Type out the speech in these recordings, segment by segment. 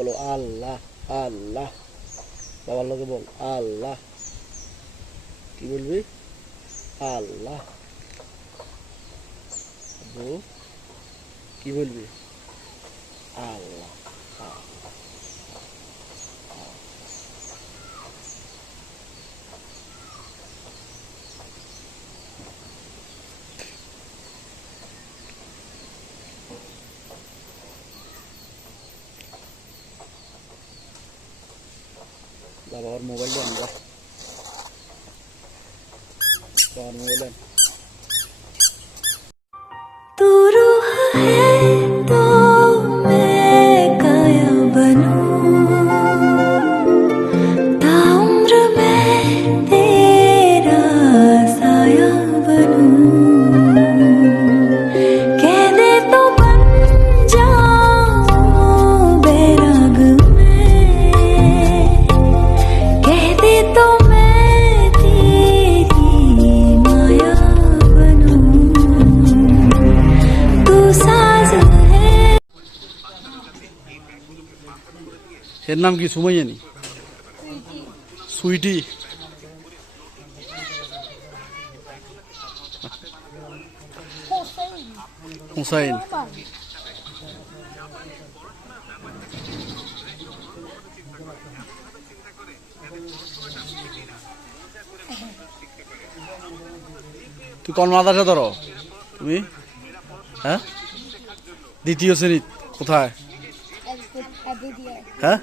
বলো আল্লাহ আল্লাহ। বাবার লোকে বল আল্লাহ। কি বলবি? আল্লাহ। কি বলবি? আল্লাহ। বাবার মোবাইল দেন, বাবার মোবাইল দেন। तू रूह है तो मैं काया बनूं, ताउम्र मैं तेरा साया बनूं, कह दे तो बन जाऊं बैराग में, कह दे तो मैं तेरी माया बनूं, तू साज है। এর নাম কি? সুমাইয়ানি? সুইটি? হুসাইন? তুই কোন মাদ্রাসা ধরো তুমি? হ্যাঁ, দ্বিতীয় শ্রেণী। কোথায়? হ্যাঁ,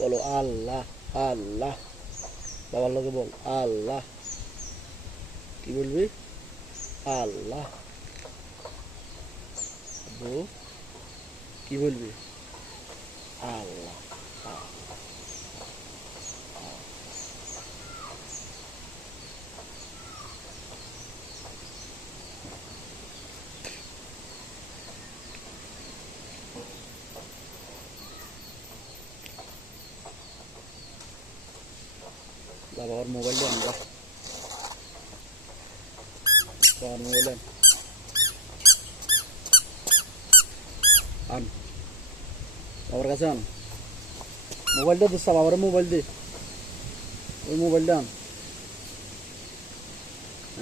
বলো আল্লাহ আল্লাহ। বাবার লোকে বল আল্লাহ। কি বলবি? আল্লাহ। কি বলবি? আল্লাহ। বাবার মোবাইল দেন, বাবার মোবাইল দেন। আন, বাবার কাছে আন। মোবাইলটা দিস, বাবার মোবাইল দে, ওই মোবাইলটা আন।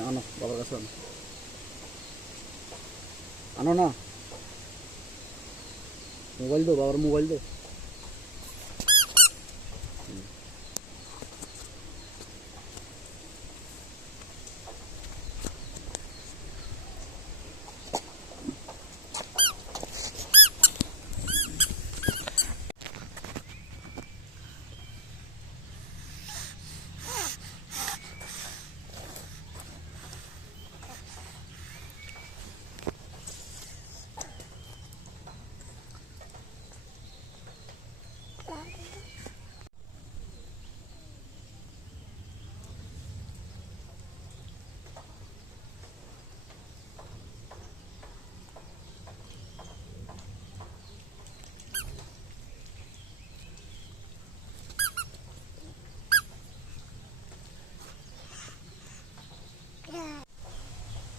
আনো, বাবার কাছে আনো। আনো না, মোবাইল দো, বাবার মোবাইল দো।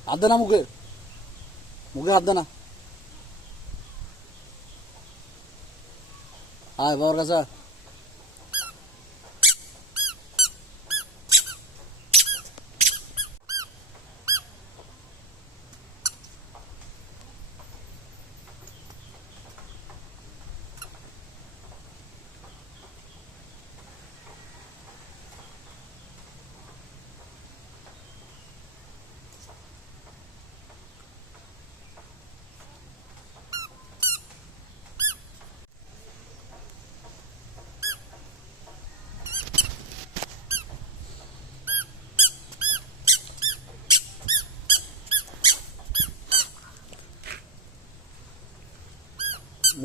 হাত দে না মুখে, মুখে হাত দে না। আয় বাবার কাছে।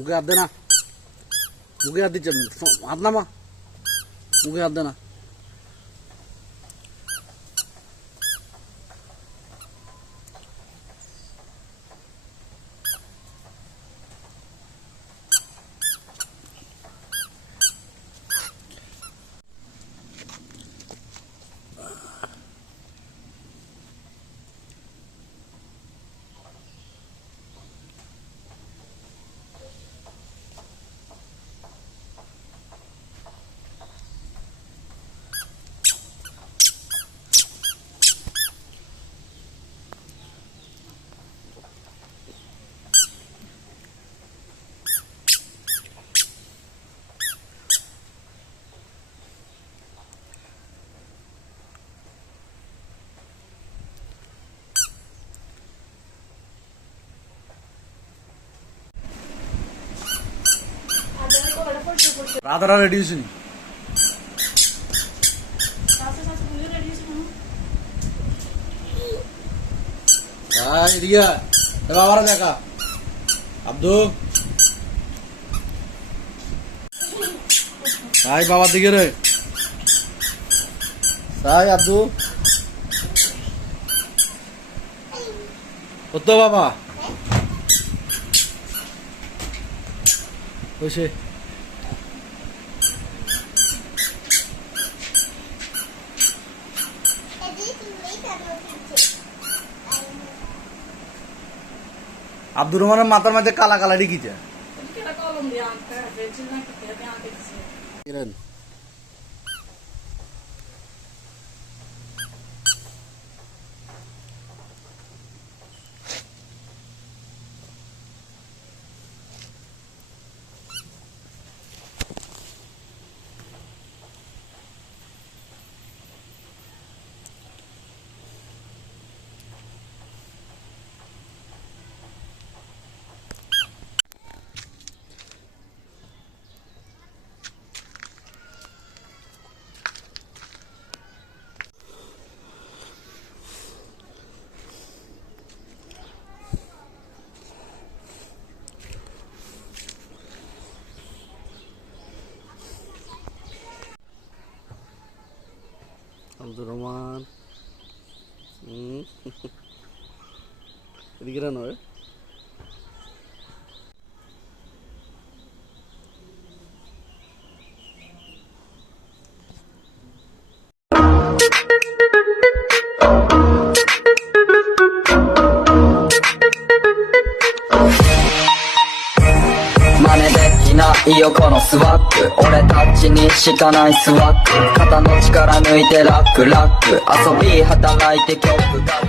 মুখে হাত দে না, মুখে হাত দিচ্ছে, হাত নামা, মুখে হাত দে না। রাধারা রেডি হয়েছি নি? এদিকে বাবারা দেখা আব্দু, তাই বাবার দিকে রে, তাই আব্দু কত বাবা কইছে আব্দুর রহমানের মাথার মাঝে কালা কালা ঢিকিছে। আব্দুর রহমান এদিকে নয়いいよこのスワッグ俺たちにしかないスワッグ肩の力抜いてラックラック遊び働いて曲が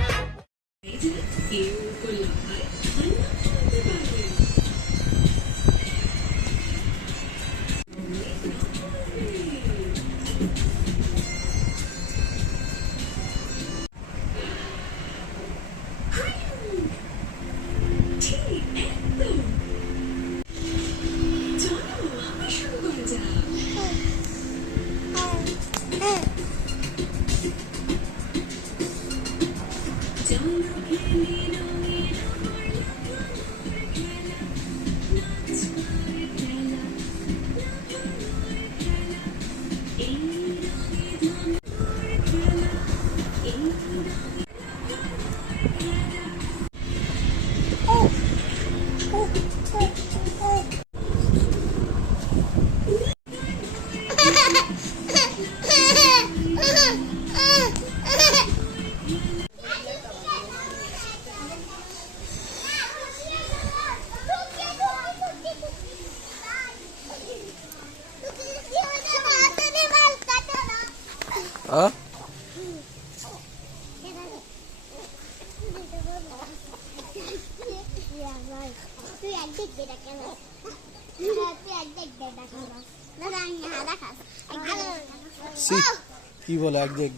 কি বলে এক দেখ